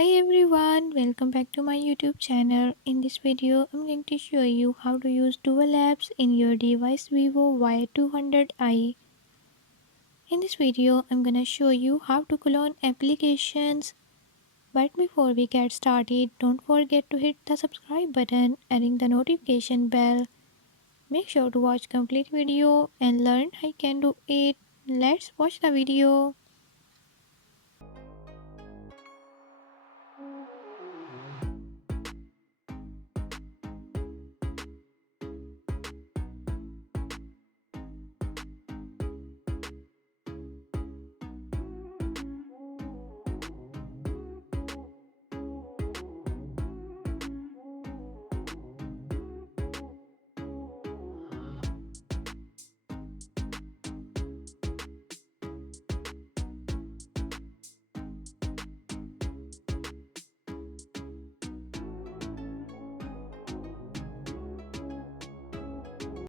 Hey everyone, welcome back to my YouTube channel. In this video, I'm going to show you how to use Dual Apps in your device Vivo Y200i. In this video, I'm gonna show you how to clone applications. But before we get started, don't forget to hit the subscribe button and ring the notification bell. Make sure to watch complete video and learn how you can do it. Let's watch the video.